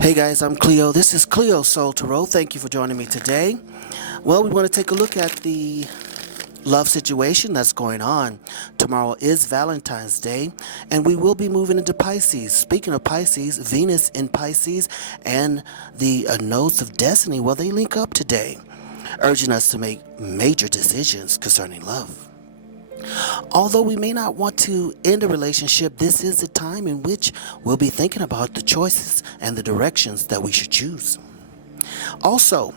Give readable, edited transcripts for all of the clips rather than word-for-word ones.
Hey guys, I'm Cleo. This is CleoSoulTarot. Thank you for joining me today. Well, we want to take a look at the love situation that's going on. Tomorrow is Valentine's Day, and we will be moving into Pisces. Speaking of Pisces, Venus in Pisces and the nodes of destiny, well, they link up today, urging us to make major decisions concerning love. Although we may not want to end a relationship, this is a time in which we'll be thinking about the choices and the directions that we should choose. Also,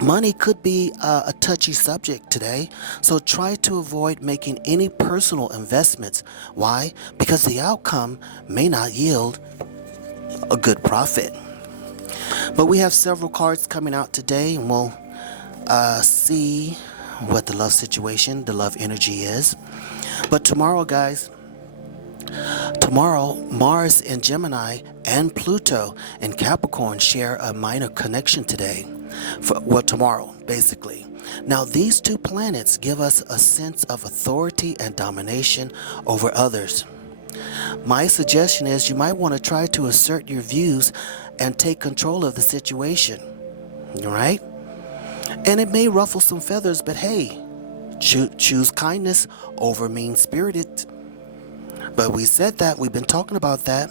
money could be a touchy subject today, so try to avoid making any personal investments. Why? Because the outcome may not yield a good profit. But we have several cards coming out today, and we'll see what the love situation, the love energy is. But tomorrow, guys, tomorrow, Mars in Gemini and Pluto in Capricorn share a minor connection today. Tomorrow, basically. Now, these two planets give us a sense of authority and domination over others. My suggestion is you might want to try to assert your views and take control of the situation. All right? And it may ruffle some feathers, but hey, choose kindness over mean-spirited. But we said that, we've been talking about that.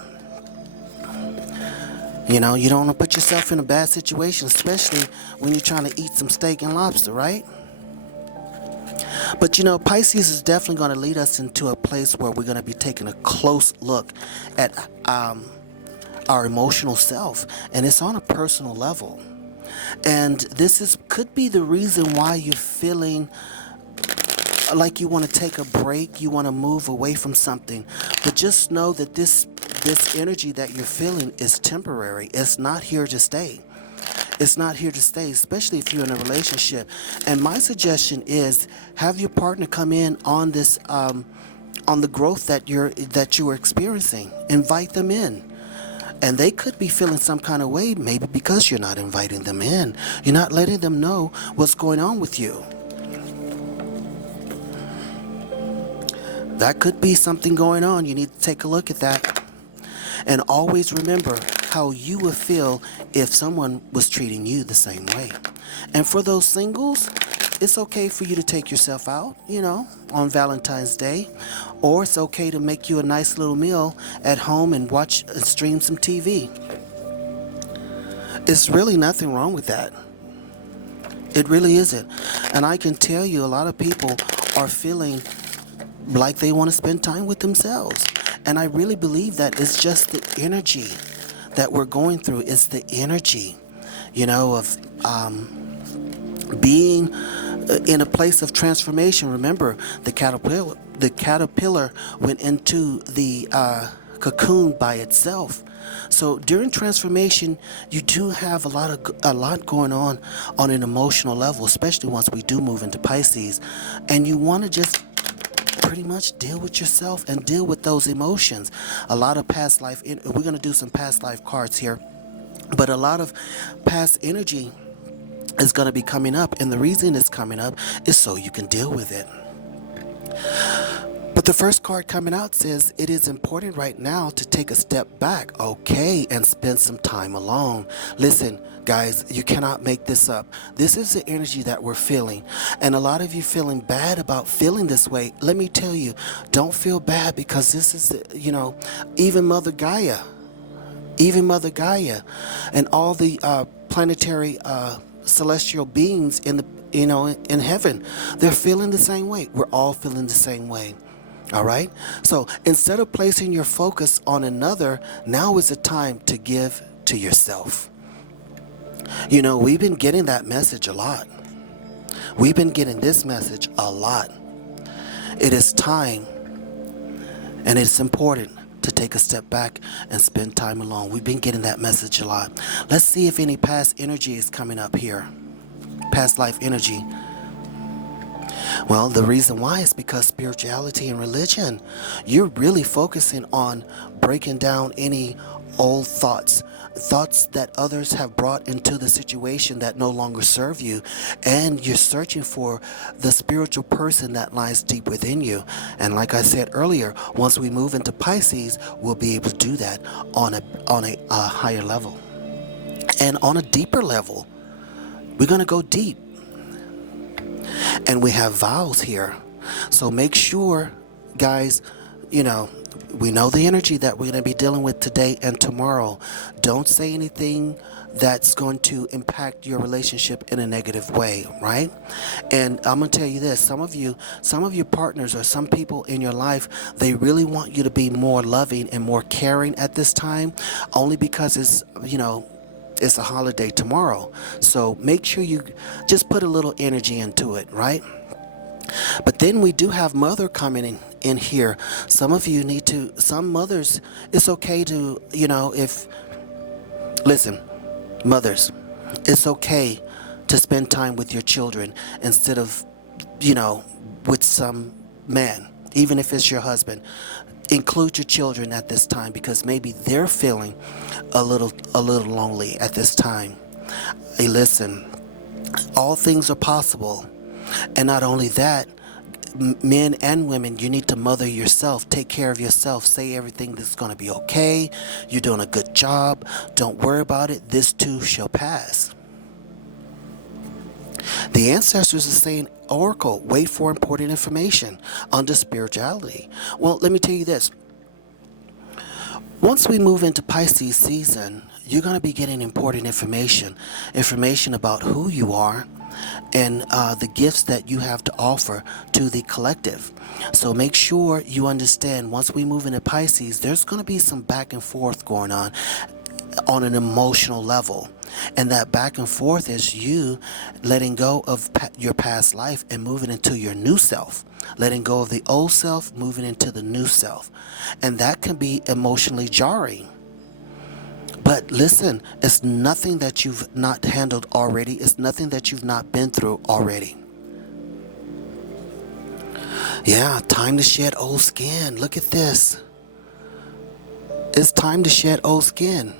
You know, you don't want to put yourself in a bad situation, especially when you're trying to eat some steak and lobster, right? But you know, Pisces is definitely going to lead us into a place where we're going to be taking a close look at our emotional self, and it's on a personal level. And this could be the reason why you're feeling like you want to take a break, you want to move away from something. But just know that this energy that you're feeling is temporary. It's not here to stay. It's not here to stay, especially if you're in a relationship. And my suggestion is have your partner come in on this, on the growth that you're experiencing. Invite them in. And they could be feeling some kind of way, maybe because you're not inviting them in. You're not letting them know what's going on with you. That could be something going on. You need to take a look at that. And always remember how you would feel if someone was treating you the same way. And for those singles, it's okay for you to take yourself out, you know, on Valentine's Day. Or it's okay to make you a nice little meal at home and watch and stream some TV. It's really nothing wrong with that. It really isn't. And I can tell you a lot of people are feeling like they want to spend time with themselves. And I really believe that it's just the energy that we're going through. It's the energy, you know, of being in a place of transformation. Remember, the caterpillar went into the cocoon by itself. So during transformation, you do have a lot going on an emotional level, especially once we do move into Pisces. And you want to just pretty much deal with yourself and deal with those emotions. A lot of past life, we're going to do some past life cards here, but a lot of past energy is going to be coming up, and the reason it's coming up is so you can deal with it. But the first card coming out says it is important right now to take a step back, okay, and spend some time alone. Listen, guys, you cannot make this up. This is the energy that we're feeling. And a lot of you feeling bad about feeling this way. Let me tell you, don't feel bad, because this is, you know, even Mother Gaia, and all the planetary celestial beings in heaven, they're feeling the same way. We're all feeling the same way. All right. So instead of placing your focus on another, now is the time to give to yourself. You know, we've been getting that message a lot. We've been getting this message a lot. It is time, and it's important to take a step back and spend time alone. We've been getting that message a lot. Let's see if any past energy is coming up here. Past life energy. Well, the reason why is because spirituality and religion, you're really focusing on breaking down any old thoughts that others have brought into the situation that no longer serve you, and you're searching for the spiritual person that lies deep within you. And like I said earlier, once we move into Pisces, we'll be able to do that on a higher level. And on a deeper level, we're going to go deep. And we have vows here. So make sure, guys, you know, we know the energy that we're going to be dealing with today and tomorrow. Don't say anything that's going to impact your relationship in a negative way, right? And I'm going to tell you this, some of your partners or some people in your life, they really want you to be more loving and more caring at this time, only because it's a holiday tomorrow. So make sure you just put a little energy into it, right? But then we do have mother coming in here. Some of you need to, some mothers, it's okay to, listen, mothers, it's okay to spend time with your children instead of, with some man, even if it's your husband. Include your children at this time because maybe they're feeling a little lonely at this time. Hey, listen, all things are possible. And not only that, men and women, you need to mother yourself. Take care of yourself. Say everything that's going to be okay. You're doing a good job. Don't worry about it. This too shall pass. The ancestors are saying, Oracle, wait for important information under spirituality. Well, let me tell you this. Once we move into Pisces season, you're going to be getting important information about who you are, and the gifts that you have to offer to the collective. So make sure you understand, once we move into Pisces, there's going to be some back and forth going on an emotional level. And that back and forth is you letting go of your past life and moving into your new self. Letting go of the old self, moving into the new self. And that can be emotionally jarring. But listen, it's nothing that you've not handled already. It's nothing that you've not been through already. Yeah, time to shed old skin. Look at this. It's time to shed old skin.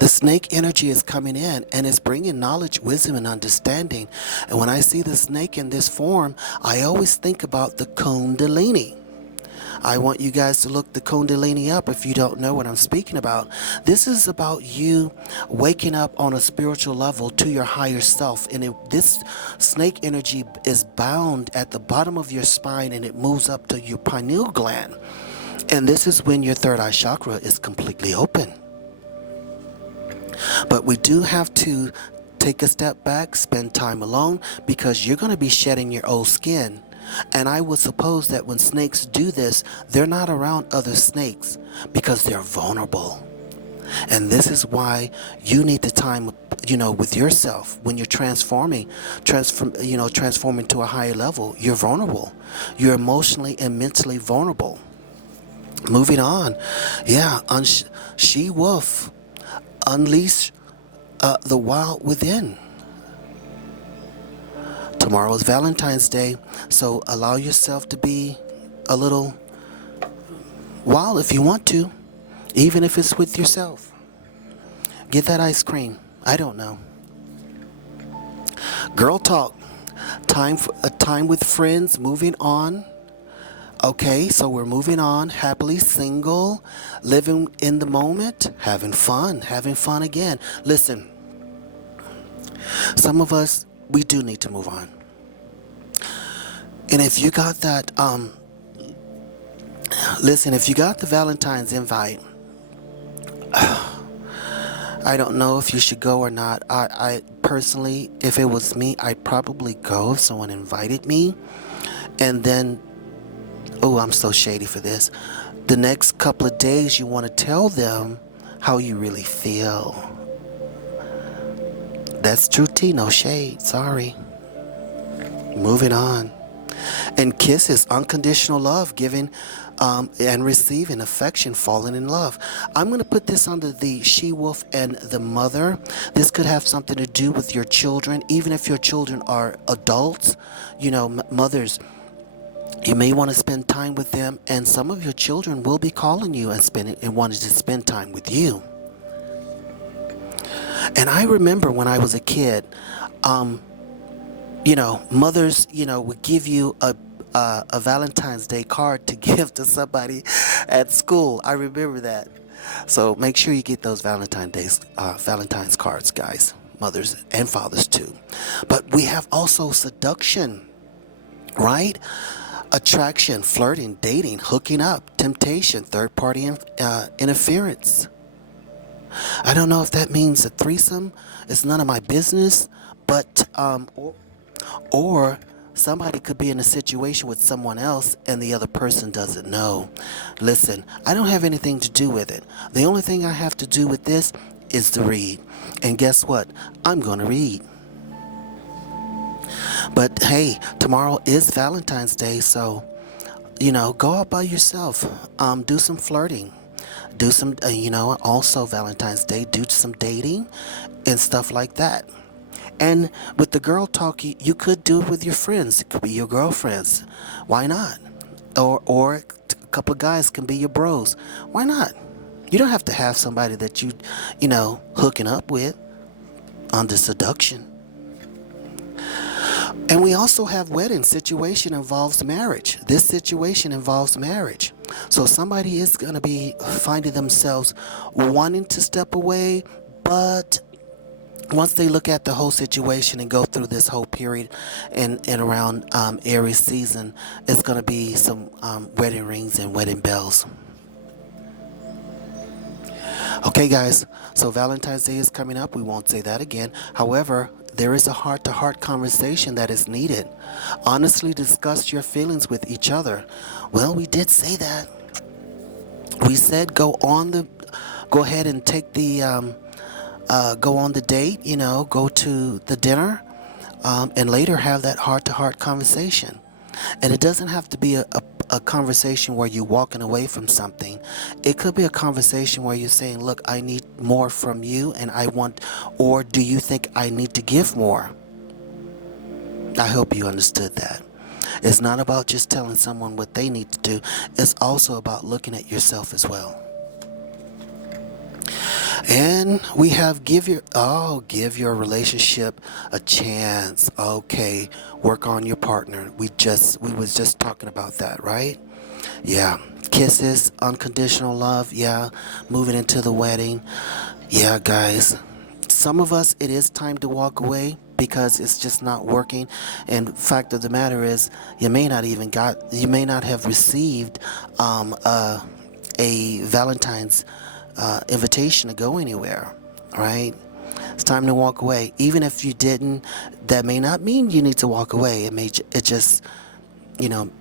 The snake energy is coming in and it's bringing knowledge, wisdom, and understanding. And when I see the snake in this form, I always think about the Kundalini. I want you guys to look the Kundalini up if you don't know what I'm speaking about. This is about you waking up on a spiritual level to your higher self. And this snake energy is bound at the bottom of your spine and it moves up to your pineal gland. And this is when your third eye chakra is completely open. But we do have to take a step back, spend time alone, because you're going to be shedding your old skin. And I would suppose that when snakes do this, they're not around other snakes because they're vulnerable. And this is why you need the time, with yourself. When you're transforming to a higher level, you're vulnerable. You're emotionally and mentally vulnerable. Moving on. Yeah, she-wolf. Unleash the wild within. Tomorrow is Valentine's Day, so allow yourself to be a little wild if you want to, even if it's with yourself. Get that ice cream. I don't know. Girl talk. Time with friends. Moving on. Okay, so we're moving on. Happily single, living in the moment, having fun again. Listen, some of us, we do need to move on. And if you got that, if you got the Valentine's invite, I don't know if you should go or not. I personally, if it was me, I'd probably go if someone invited me. And then, oh, I'm so shady for this. The next couple of days, you want to tell them how you really feel. That's true tea, no shade, sorry. Moving on. And kisses, unconditional love, giving and receiving affection, falling in love. I'm going to put this under the she-wolf and the mother. This could have something to do with your children, even if your children are adults. Mothers, you may want to spend time with them, and some of your children will be calling you and wanting to spend time with you. And I remember when I was a kid, mothers, would give you a Valentine's Day card to give to somebody at school. I remember that. So make sure you get those Valentine's cards, guys, mothers and fathers too. But we have also seduction, right? Attraction, flirting, dating, hooking up, temptation, third party interference. I don't know if that means a threesome. It's none of my business, but or somebody could be in a situation with someone else and the other person doesn't know. Listen, I don't have anything to do with it. The only thing I have to do with this is to read. And guess what? I'm going to read. But hey, tomorrow is Valentine's Day, so go out by yourself. Do some flirting. Do some, also Valentine's Day, do some dating and stuff like that. And with the girl talk, you could do it with your friends. It could be your girlfriends. Why not? Or a couple of guys can be your bros. Why not? You don't have to have somebody that hooking up with under seduction. And we also have wedding. Situation involves marriage. This situation involves marriage. So somebody is going to be finding themselves wanting to step away, but once they look at the whole situation and go through this whole period and around Aries season, it's going to be some wedding rings and wedding bells. Okay, guys, so Valentine's Day is coming up. We won't say that again. However, there is a heart-to-heart conversation that is needed. Honestly discuss your feelings with each other. Well, we did say that. We said go ahead and take the go on the date, go to the dinner, and later have that heart-to-heart conversation. And it doesn't have to be a conversation where you're walking away from something. It could be a conversation where you're saying, look, I need more from you and or do you think I need to give more? I hope you understood that. It's not about just telling someone what they need to do. It's also about looking at yourself as well. And we have give your relationship a chance. Okay, work on your partner. We was just talking about that, right? Yeah. Kisses, unconditional love, yeah. Moving into the wedding. Yeah, guys. Some of us, it is time to walk away because it's just not working. And fact of the matter is, you may not have received a Valentine's invitation to go anywhere, right? It's time to walk away. Even if you didn't, that may not mean you need to walk away. It just,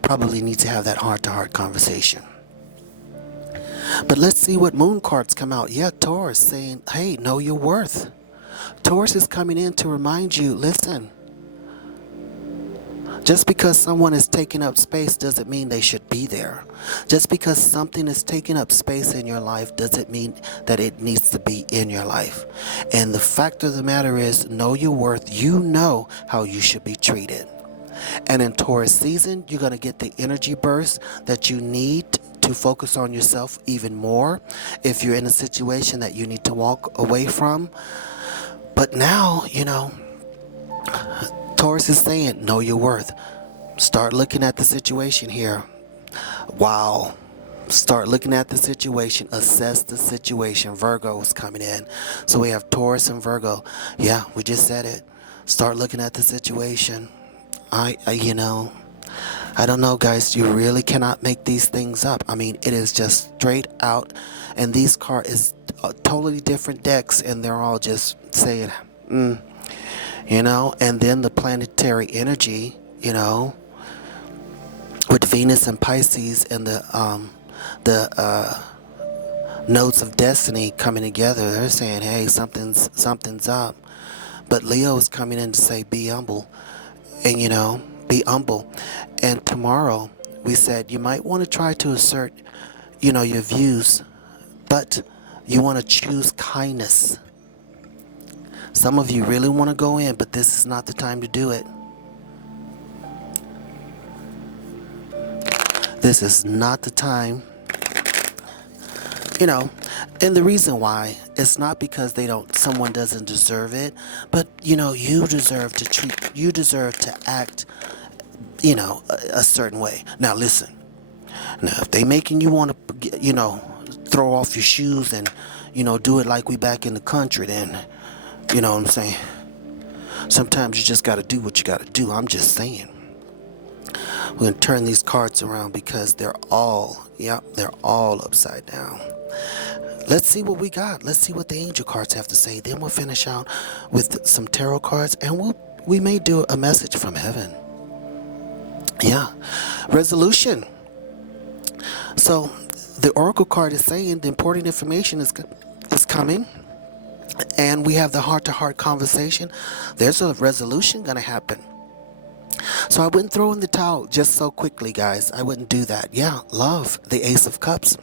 probably need to have that heart-to-heart conversation. But let's see what moon cards come out. Yeah, Taurus saying, hey, know your worth. Taurus is coming in to remind you, listen, just because someone is taking up space doesn't mean they should be there. Just because something is taking up space in your life doesn't mean that it needs to be in your life. And the fact of the matter is, know your worth. You know how you should be treated. And in Taurus season, you're going to get the energy burst that you need to focus on yourself even more if you're in a situation that you need to walk away from. But now, Taurus is saying, know your worth. Start looking at the situation here. Wow. Start looking at the situation. Assess the situation. Virgo is coming in. So we have Taurus and Virgo. Yeah, we just said it. Start looking at the situation. I don't know, guys. You really cannot make these things up. I mean, it is just straight out. And these cards is totally different decks. And they're all just saying, and then the planetary energy, with Venus and Pisces and the nodes of destiny coming together. They're saying, hey, something's up. But Leo is coming in to say, be humble. And, be humble. And tomorrow, we said you might want to try to assert, your views, but you want to choose kindness. Some of you really want to go in, but this is not the time to do it. This is not the time. And the reason why, it's not because someone doesn't deserve it, but, you deserve to act, a certain way. Now, listen. Now, if they making you want to, throw off your shoes and, do it like we back in the country, then, you know what I'm saying? Sometimes you just got to do what you got to do. I'm just saying. We're going to turn these cards around because they're all upside down. Let's see what we got. Let's see what the angel cards have to say. Then we'll finish out with some tarot cards, and we may do a message from heaven. Yeah. Resolution. So the oracle card is saying the important information is coming, and we have the heart-to-heart conversation. There's a resolution going to happen. So I wouldn't throw in the towel just so quickly, guys. I wouldn't do that. Yeah, love, the Ace of Cups.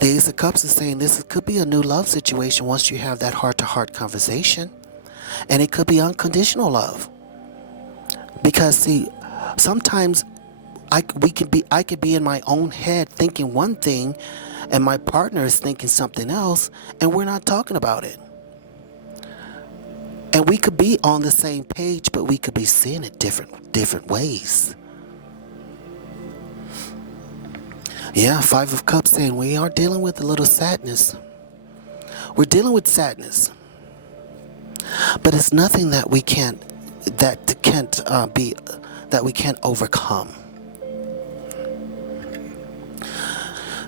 The Ace of Cups is saying this could be a new love situation once you have that heart-to-heart conversation. And it could be unconditional love. Because, see, sometimes I could be in my own head thinking one thing, and my partner is thinking something else, and we're not talking about it. And we could be on the same page, but we could be seeing it different ways. Yeah, Five of Cups saying we are dealing with a little sadness. We're dealing with sadness. But it's nothing that we can't overcome.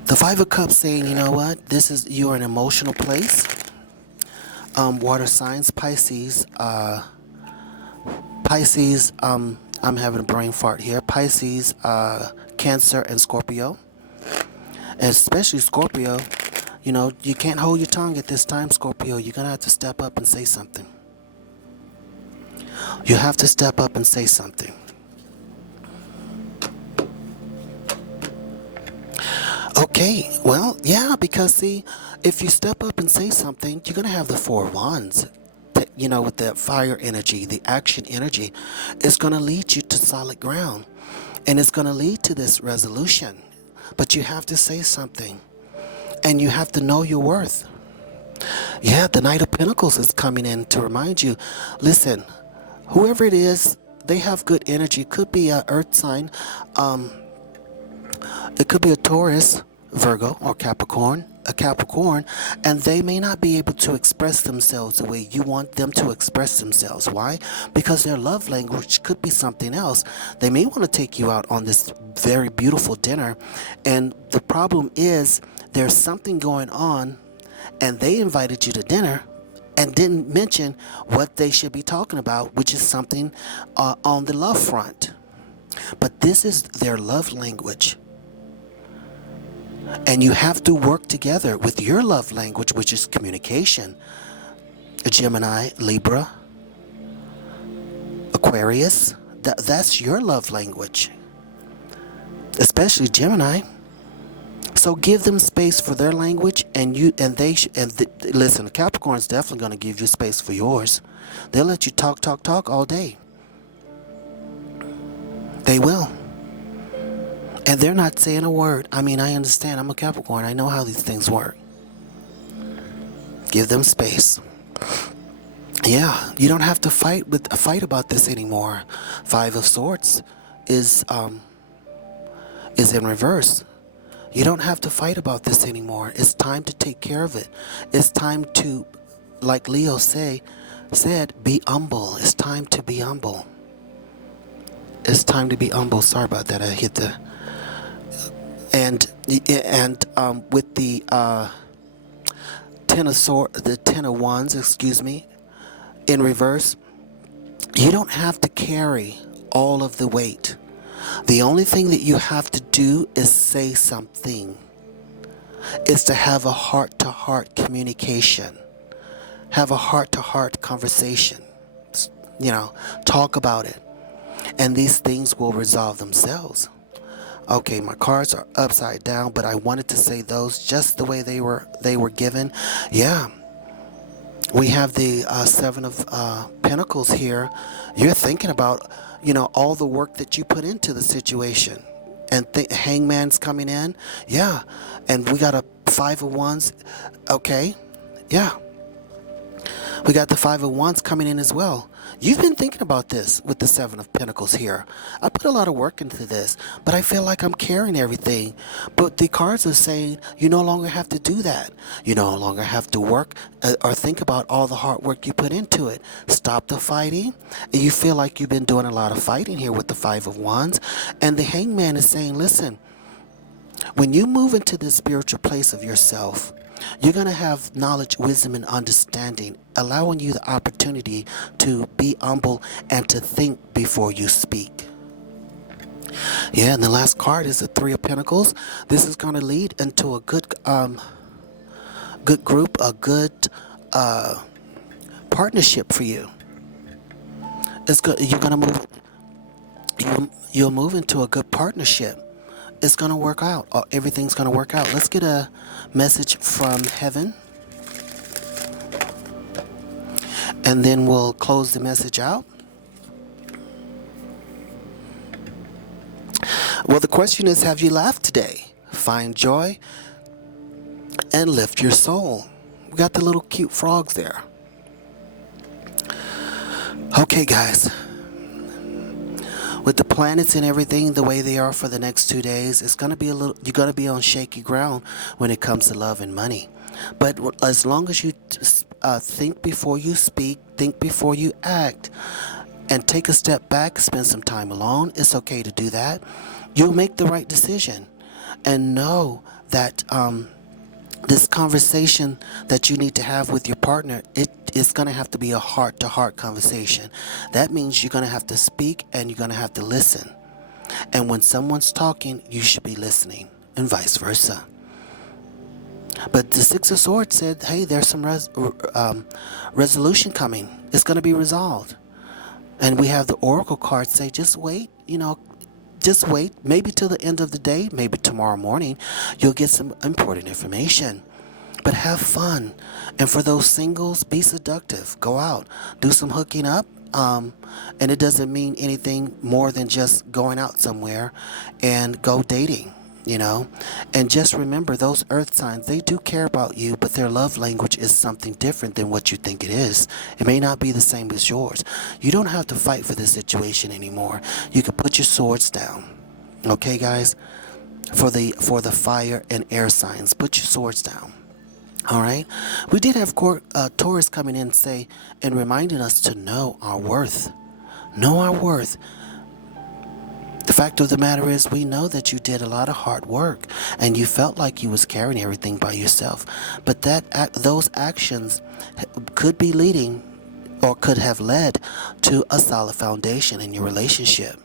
The Five of Cups saying, you know what? You're in an emotional place. Water signs, Pisces. I'm having a brain fart here. Pisces, Cancer, and Scorpio. And especially Scorpio, you can't hold your tongue at this time, Scorpio. You're going to have to step up and say something. You have to step up and say something. Okay, well, yeah, because see, if you step up and say something, you're going to have the Four of Wands. With the fire energy, the action energy, it's going to lead you to solid ground. And it's going to lead to this resolution. But you have to say something. And you have to know your worth. Yeah, the Knight of Pentacles is coming in to remind you, listen, whoever it is, they have good energy. It could be an earth sign. It could be a Taurus, Virgo, or a Capricorn, and they may not be able to express themselves the way you want them to express themselves. Why? Because their love language could be something else. They may want to take you out on this very beautiful dinner, and the problem is there's something going on, and they invited you to dinner and didn't mention what they should be talking about, which is something on the love front. But this is their love language. And you have to work together with your love language, which is communication. A Gemini, Libra, Aquarius, that's your love language. Especially Gemini. So give them space for their language, listen, Capricorn's definitely going to give you space for yours. They'll let you talk all day. They will. And they're not saying a word. I mean, I understand. I'm a Capricorn. I know how these things work. Give them space. Yeah, you don't have to fight about this anymore. Five of Swords is in reverse. You don't have to fight about this anymore. It's time to take care of it. It's time to, like Leo said, be humble. It's time to be humble. It's time to be humble. Sorry about that. I hit the... And with the Ten of Wands, in reverse, you don't have to carry all of the weight. The only thing that you have to do is say something. Is to have a heart-to-heart communication. Have a heart-to-heart conversation. Talk about it. And these things will resolve themselves. Okay, my cards are upside down, but I wanted to say those just the way they were given. Yeah. We have the Seven of Pentacles here. You're thinking about, all the work that you put into the situation. And Hangman's coming in. Yeah. And we got a Five of Wands. Okay. Yeah. We got the Five of Wands coming in as well. You've been thinking about this with the Seven of Pentacles here. I put a lot of work into this, but I feel like I'm carrying everything. But the cards are saying you no longer have to do that. You no longer have to work or think about all the hard work you put into it. Stop the fighting. You feel like you've been doing a lot of fighting here with the Five of Wands. And the Hangman is saying, listen, when you move into this spiritual place of yourself, you're going to have knowledge, wisdom, and understanding, allowing you the opportunity to be humble and to think before you speak. Yeah, and the last card is the Three of Pentacles. This is going to lead into a good group, a good partnership for you. It's good. You're going to move. You'll move into a good partnership. It's going to work out. Everything's going to work out. Let's get a message from heaven. And then we'll close the message out. Well, the question is, have you laughed today? Find joy and lift your soul. We got the little cute frogs there. Okay, guys. With the planets and everything the way they are for the next 2 days, it's going to be you're going to be on shaky ground when it comes to love and money. But as long as you think before you speak, think before you act, and take a step back, spend some time alone, it's okay to do that. You'll make the right decision. And know that this conversation that you need to have with your partner, it's going to have to be a heart-to-heart conversation. That means you're going to have to speak and you're going to have to listen. And when someone's talking, you should be listening, and vice versa. But the Six of Swords said, hey, there's some resolution coming. It's going to be resolved. And we have the Oracle card say, just wait, just wait, maybe till the end of the day, maybe tomorrow morning, you'll get some important information. But have fun. And for those singles, be seductive. Go out, do some hooking up. And it doesn't mean anything more than just going out somewhere and go dating, And just remember, those earth signs, they do care about you, but their love language is something different than what you think it is. It may not be the same as yours. You don't have to fight for this situation anymore. You can put your swords down. Okay, guys? For the fire and air signs, put your swords down. All right? We did have Taurus coming in and reminding us to know our worth. Know our worth. The fact of the matter is, we know that you did a lot of hard work and you felt like you was carrying everything by yourself. But those actions could be leading or could have led to a solid foundation in your relationship.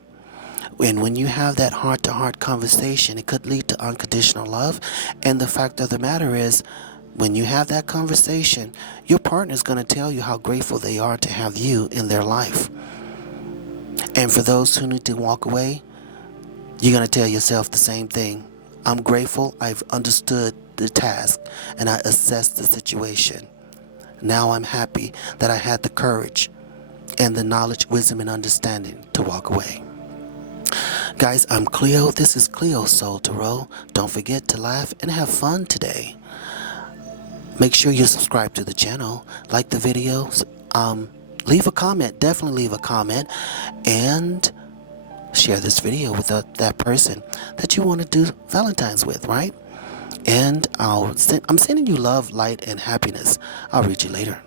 And when you have that heart-to-heart conversation, it could lead to unconditional love. And the fact of the matter is, when you have that conversation, your partner is going to tell you how grateful they are to have you in their life. And for those who need to walk away, you're going to tell yourself the same thing. I'm grateful. I've understood the task and I assessed the situation. Now I'm happy that I had the courage and the knowledge, wisdom, and understanding to walk away. Guys, I'm Cleo. This is CleoSoulTarot. Don't forget to laugh and have fun today. Make sure you subscribe to the channel, like the video, leave a comment, definitely leave a comment, and share this video with that person that you want to do Valentine's with, right? And I'm sending you love, light, and happiness. I'll read you later.